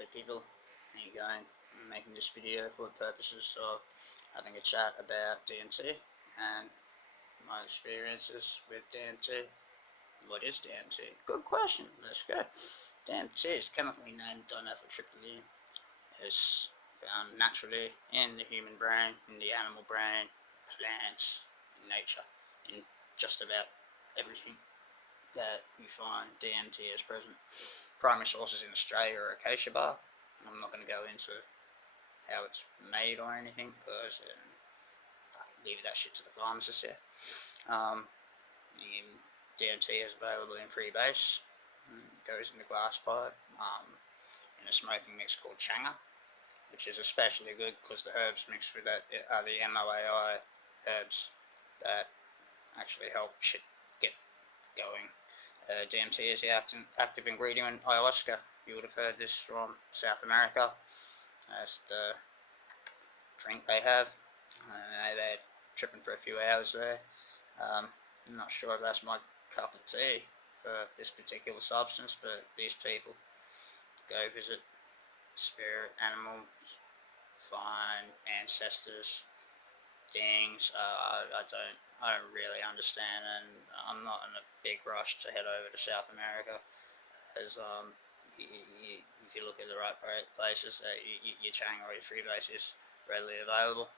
Hey people, how you going? I'm making this video for the purposes of having a chat about DMT and my experiences with DMT. What is DMT? Good question, let's go. DMT is chemically named dimethyltryptamine. It's found naturally in the human brain, in the animal brain, plants, in nature, in just about everything that you find DMT is present. Primary sources in Australia are acacia bark. I'm not going to go into how it's made or anything because leave that shit to the pharmacists here. DMT is available in freebase. It goes in the glass pipe in a smoking mix called changa, which is especially good because the herbs mixed with that are the MOAI herbs that actually help shit get going. DMT is the active ingredient in ayahuasca. You would have heard this from South America. That's the drink they have. They're tripping for a few hours there. I'm not sure if that's my cup of tea for this particular substance, but these people go visit spirit animals, find ancestors, things. I don't really understand, and I'm not in a big rush to head over to South America, as if you look at the right places, your changa or your freebase is readily available.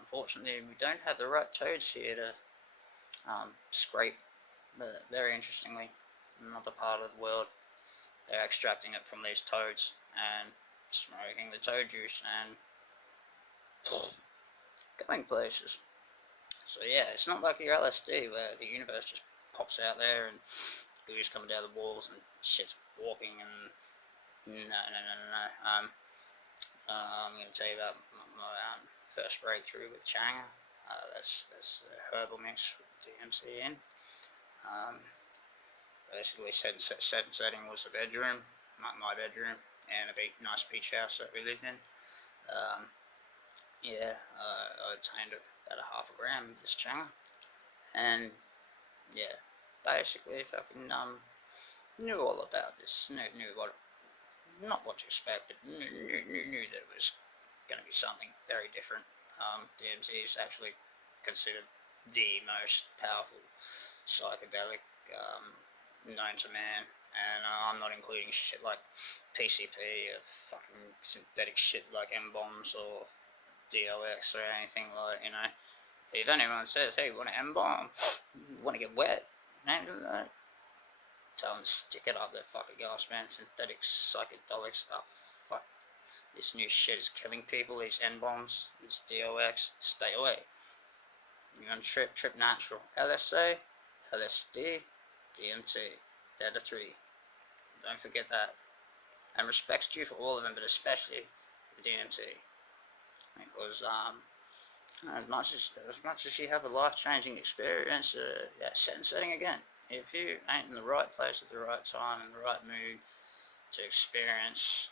Unfortunately, we don't have the right toads here to scrape, but very interestingly, in another part of the world, they're extracting it from these toads and smoking the toad juice and going places. So yeah, it's not like your LSD where the universe just pops out there and goo's coming down the walls and shit's walking and no. I'm going to tell you about my first breakthrough with changa. That's a herbal mix with DMT in. Basically, setting was the bedroom, my bedroom, and a nice beach house that we lived in. I obtained about a half a gram of this changa, and yeah, basically fucking knew all about this, knew what, not what to expect, but knew that it was going to be something very different. DMT is actually considered the most powerful psychedelic known to man, and I'm not including shit like PCP or fucking synthetic shit like M-bombs or DOX or anything like, you know. If anyone says, hey, you want an M-bomb, you want to get wet, tell them to stick it up their fucking ass, man. Synthetic psychedelics, oh fuck, this new shit is killing people, these N-bombs, this DOX, stay away. You're gonna trip natural. LSA, LSD, DMT, they're the three. Don't forget that. And respect's due for all of them, but especially the DMT. Because as much as you have a life-changing experience, setting again. If you ain't in the right place at the right time, in the right mood to experience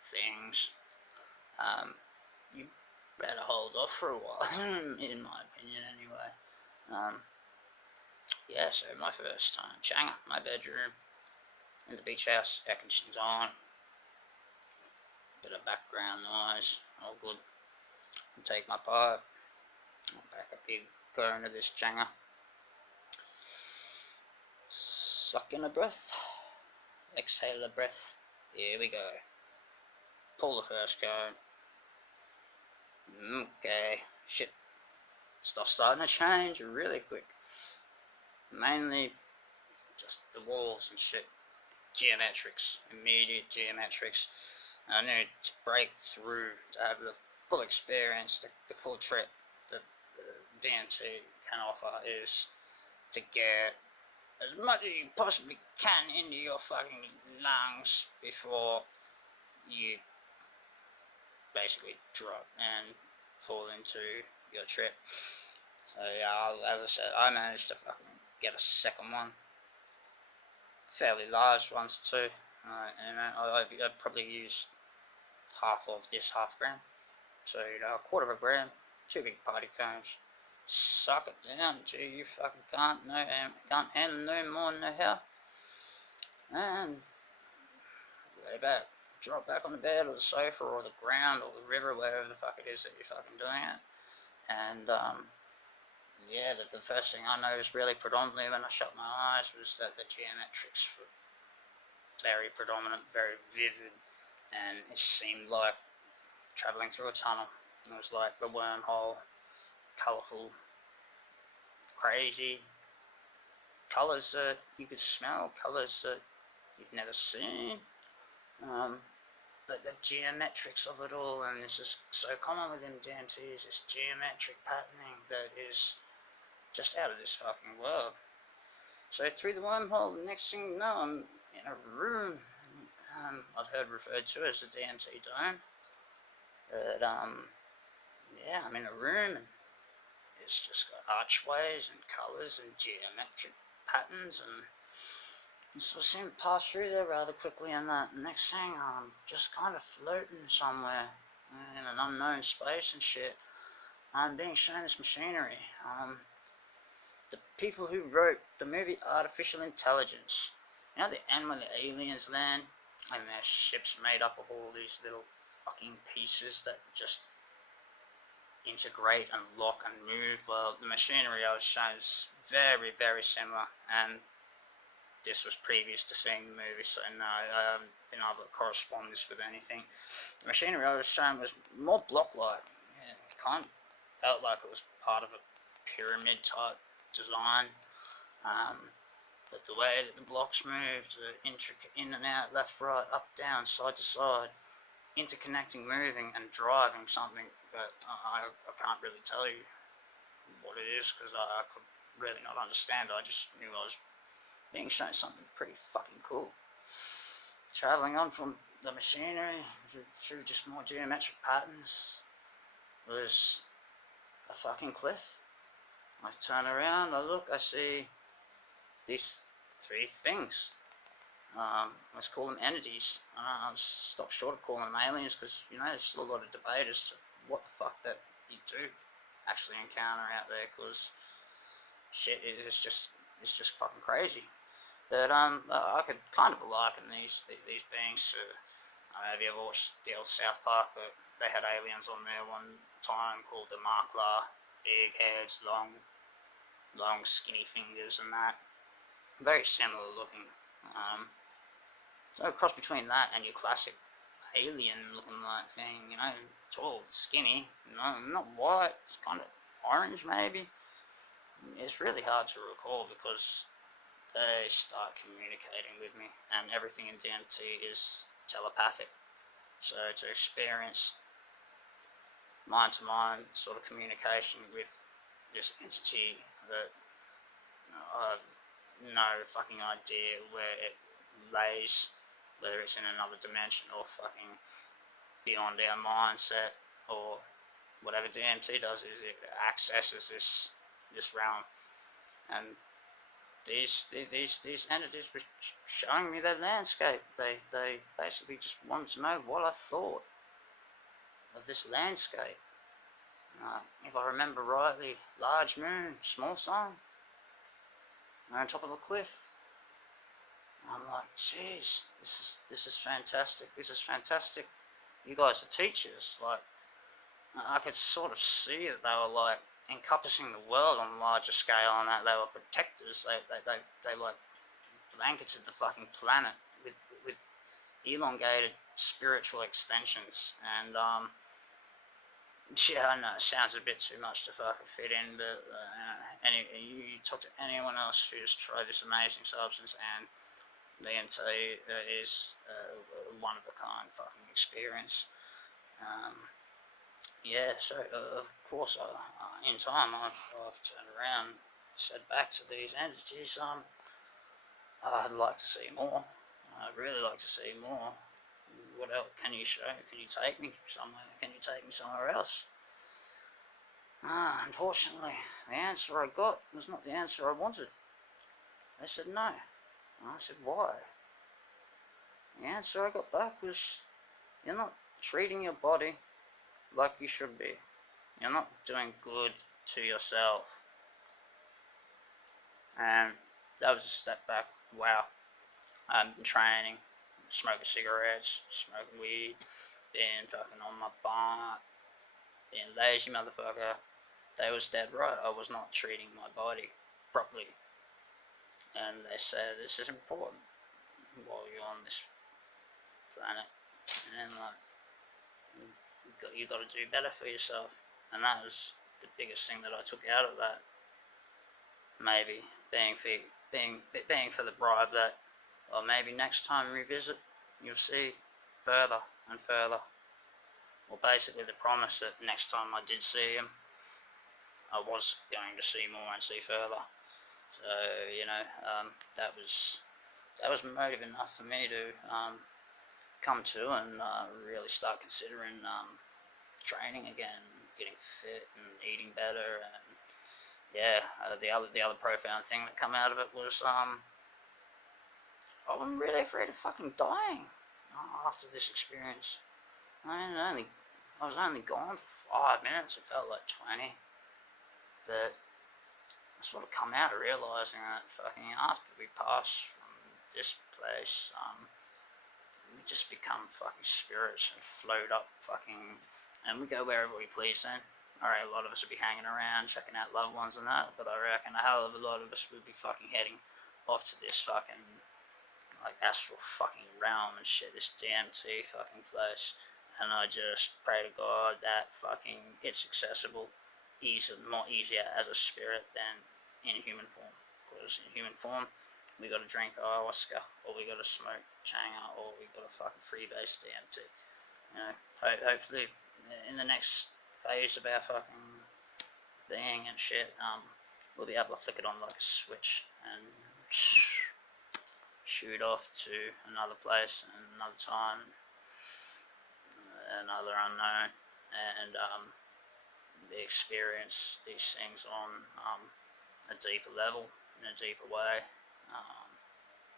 things, you better hold off for a while, in my opinion anyway. So my first time, changa, my bedroom, in the beach house, air conditioning's on, bit of background noise, all good. I'll take my pipe, I'll pack a big cone of this changa, suck in a breath, exhale a breath, here we go, pull the first cone, okay, shit, stuff's starting to change really quick, mainly just the walls and shit, geometrics, immediate geometrics. I need to break through to have the full experience, the full trip that DMT can offer is to get as much as you possibly can into your fucking lungs before you basically drop and fall into your trip. So yeah, as I said, I managed to fucking get a second one, fairly large ones too, and I've probably used half of this half gram, so a quarter of a gram, 2 big party cones, suck it down until you fucking can't handle no more, no how, and lay back, drop back on the bed or the sofa or the ground or the river, wherever the fuck it is that you're fucking doing it. And yeah, the first thing I noticed really predominantly when I shut my eyes was that the geometrics were very predominant, very vivid, and it seemed like travelling through a tunnel. It was like the wormhole, colourful, crazy, colours that you could smell, colours that you've never seen, but the geometrics of it all, and this is so common within DMT, is this geometric patterning that is just out of this fucking world. So through the wormhole, the next thing you know, I'm in a room, I've heard referred to as the DMT dome, but yeah, I'm in a room and it's just got archways and colours and geometric patterns, and so I seem to pass through there rather quickly, and that next thing I'm just kind of floating somewhere in an unknown space and shit. I'm being shown this machinery. The people who wrote the movie Artificial Intelligence, you know, the end when the aliens land and their ship's made up of all these little fucking pieces that just integrate and lock and move. Well, the machinery I was shown is very, very similar, and this was previous to seeing the movie, so no, I haven't been able to correspond this with anything. The machinery I was shown was more block-like. Yeah, it kind of felt like it was part of a pyramid type design, but the way that the blocks moved, the intricate in and out, left, right, up, down, side to side, interconnecting, moving and driving something that I can't really tell you what it is, because I could really not understand it. I just knew I was being shown something pretty fucking cool. Travelling on from the machinery through just more geometric patterns was a fucking cliff. I turn around, I look, I see these three things. Let's call them entities. I'll stop short of calling them aliens, because, you know, there's still a lot of debate as to what the fuck that you do actually encounter out there, because shit, it's just fucking crazy. But I could kind of liken these beings to, have you ever watched the old South Park? But they had aliens on there one time called the Marklar, big heads, long skinny fingers and that. Very similar looking. So a cross between that and your classic alien looking like thing, you know, tall, skinny, you know, not white, it's kind of orange maybe. It's really hard to recall because they start communicating with me, and everything in DMT is telepathic. So to experience mind-to-mind sort of communication with this entity that I have no fucking idea where it lays, whether it's in another dimension or fucking beyond our mindset, or whatever DMT does is it accesses this realm. And these entities were showing me their landscape. They basically just wanted to know what I thought of this landscape. If I remember rightly, large moon, small sun, we're on top of a cliff. I'm like, jeez, this is fantastic. This is fantastic. You guys are teachers. Like, I could sort of see that they were like encompassing the world on a larger scale, and that they were protectors. They like blanketed the fucking planet with elongated spiritual extensions. And yeah, I know it sounds a bit too much to fucking fit in, but you talk to anyone else who's tried this amazing substance, and DMT is a one of a kind fucking experience. Yeah, so of course, in time I've turned around, said back to these entities, I'd like to see more. I'd really like to see more. What else can you show? Can you take me somewhere? Can you take me somewhere else? Unfortunately, the answer I got was not the answer I wanted. They said no. And I said, why? The answer I got back was, you're not treating your body like you should be. You're not doing good to yourself. And that was a step back. Wow. I've been training smoking cigarettes, smoking weed, being fucking on my bum, being lazy motherfucker. They was dead right. I was not treating my body properly. And they said this is important while you're on this planet. And like, you got to do better for yourself. And that was the biggest thing that I took out of that. Maybe being for the bribe that, or maybe next time revisit, you'll see further and further. Well, basically the promise that next time I did see him, I was going to see more and see further. So, you know, that was motive enough for me to come to and really start considering training again, getting fit and eating better. And yeah, the other profound thing that come out of it was I'm really afraid of fucking dying after this experience. I was only gone for 5 minutes. It felt like 20, but I sort of come out realizing that fucking after we pass from this place, we just become fucking spirits and float up fucking, and we go wherever we please then. Alright, a lot of us would be hanging around, checking out loved ones and that, but I reckon a hell of a lot of us would be fucking heading off to this fucking, like, astral fucking realm and shit, this DMT fucking place. And I just pray to God that fucking it's accessible, more easier as a spirit than in human form. Because in human form, we gotta drink ayahuasca, or we gotta smoke changa, or we gotta fucking freebase DMT. You know, hopefully in the next phase of our fucking being and shit, we'll be able to flick it on like a switch and shoot off to another place and another time, another unknown, and experience these things on a deeper level, in a deeper way.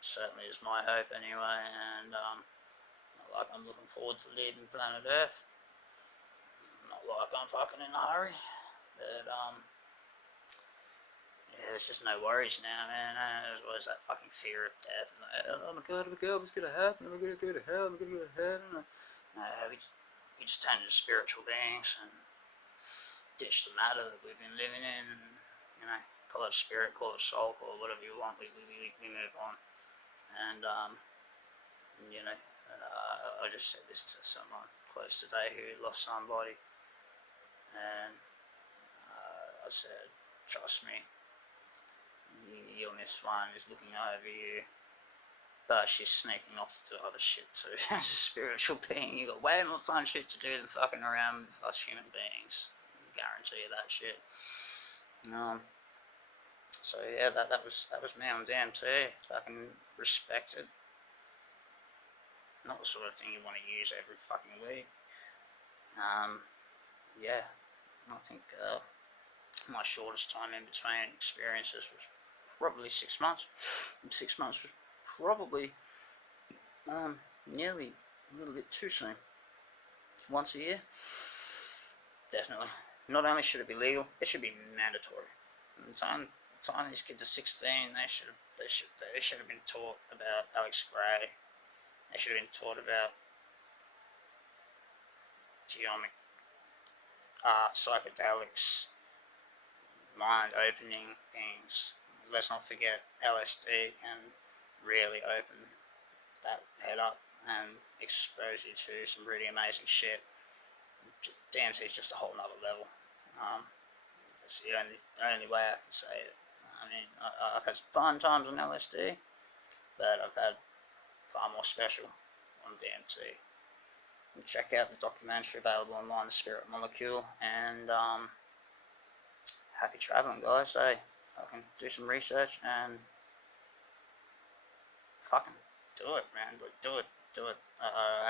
Certainly is my hope anyway, and like I'm looking forward to leaving planet Earth. Not like I'm fucking in a hurry, but yeah, there's just no worries now, man. There's always that fucking fear of death, and like, oh my god, what's gonna happen? Am I gonna go to hell? Am I gonna go to heaven? No, we just turn into spiritual beings and ditch the matter that we've been living in, and, you know, call it spirit, call it soul, call it whatever you want. We move on, and you know, I just said this to someone close today who lost somebody, and I said, trust me, your Miss One is looking over you, but she's sneaking off to do other shit too. As a spiritual being, you got way more fun shit to do than fucking around with us human beings. Guarantee you that shit. So yeah, that was me on DMT. Fucking respected. Not the sort of thing you want to use every fucking week. Yeah, I think my shortest time in between experiences was probably 6 months. And 6 months was probably nearly a little bit too soon. Once a year, definitely. Not only should it be legal, it should be mandatory. By the time these kids are 16, they should have been taught about Alex Gray. They should have been taught about geomic art, psychedelics, mind-opening things. Let's not forget LSD can really open that head up and expose you to some really amazing shit. DMT is just a whole nother level. That's the only way I can say it. I mean, I've had some fun times on LSD, but I've had far more special on DMT. And check out the documentary available online, The Spirit Molecule, and happy traveling, guys. Hey, fucking do some research and fucking do it, man. Do it.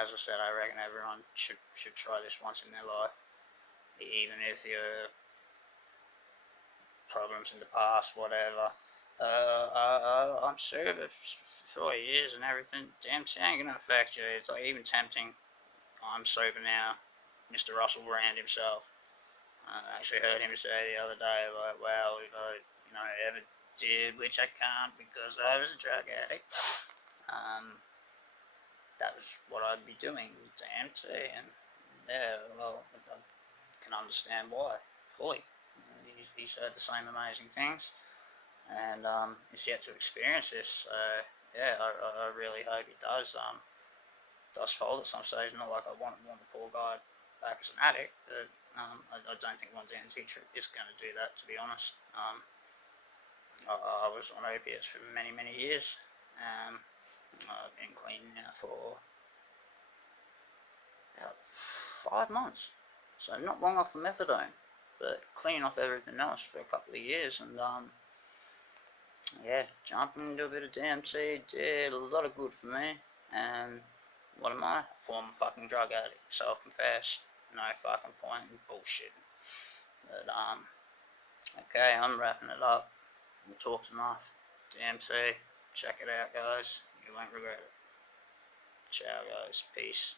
As I said, I reckon everyone should try this once in their life, even if you're problems in the past, whatever. I'm sober for 4 years and everything. DMT ain't gonna affect you. It's like even tempting. I'm sober now. Mr. Russell Brand himself. I actually heard him say the other day, like, well, if I, ever did, which I can't because I was a drug addict. was what I'd be doing, DMT, and yeah, well, I can understand why, fully. He's heard the same amazing things, and he's yet to experience this, so yeah, I really hope he does fold at some stage. Not like I want the poor guy back as an addict, but I don't think one DMT trip is going to do that, to be honest. I was on opiates for many years. I've been clean now for about 5 months, so not long off the methadone, but clean off everything else for a couple of years, and yeah, jumping into a bit of DMT did a lot of good for me. And what am I? A former fucking drug addict, self-confessed, no fucking point in bullshit. But okay, I'm wrapping it up. I've talked enough. DMT, check it out, guys. You won't regret it. Ciao, guys. Peace.